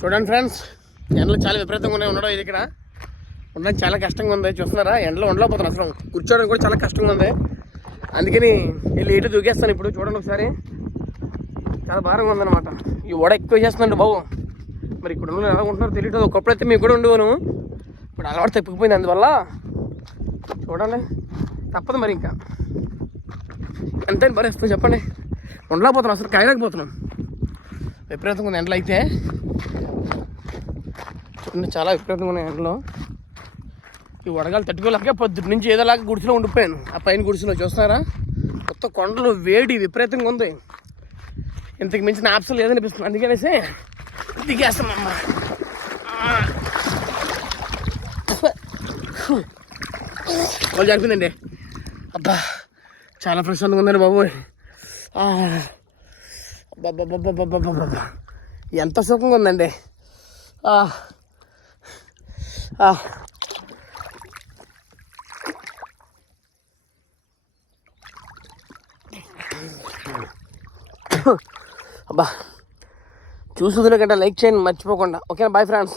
చూడండి ఫ్రెండ్స్, ఎండలు చాలా విపరీతంగా ఉండడం ఇది ఇక్కడ ఉండడానికి చాలా కష్టంగా ఉంది. చూస్తున్నారా, ఎండలో ఉండలేకపోతున్నాను. అసలు కూర్చోవడానికి కూడా చాలా కష్టంగా ఉంది. అందుకని వెళ్ళి ఇటు దూకేస్తాను. ఇప్పుడు చూడండి ఒకసారి, చాలా భారంగా ఉందన్నమాట. ఈ ఓడ ఎక్కువ చేస్తుందండి బాబు. మరి ఇక్కడ ఉన్న ఎలా ఉంటున్నారో తెలియదు. ఒకప్పుడైతే మేము కూడా ఉండేవాను, ఇప్పుడు అలవాటు తప్పిపోయింది. అందువల్ల చూడండి, తప్పదు మరి. ఇంకా ఎంతైనా పరిస్థితి చెప్పండి, ఉండలేకపోతున్నాం, అసలు కాయలేకపోతున్నాం. విపరీతంగా ఉంది ఎండలు అయితే. చూడండి, చాలా విపరీతంగా ఉన్నాయి ఎండలో. ఈ వడగాలు తట్టుకోలేక పొద్దుటి నుంచి ఏదోలాగా గుడిసెలో ఉండిపోయాను. ఆ పైన గుడిసెలో చూస్తున్నారా, కొత్త కొండలు, వేడి విపరీతంగా ఉంది. ఇంతకు మించిన ఆప్షన్ లేదనిపిస్తుంది. అందుకనేసి దిగేస్తామమ్మా. వాళ్ళు జరిపిందండి. అబ్బా, చాలా ప్రశాంతంగా ఉందండి బాబు. అబ్బా, ఎంత సుఖంగా ఉందండి. అబ్బా, చూసుకునే కంటే లైక్ చేయండి మర్చిపోకుండా. ఓకేనా, బాయ్ ఫ్రెండ్స్.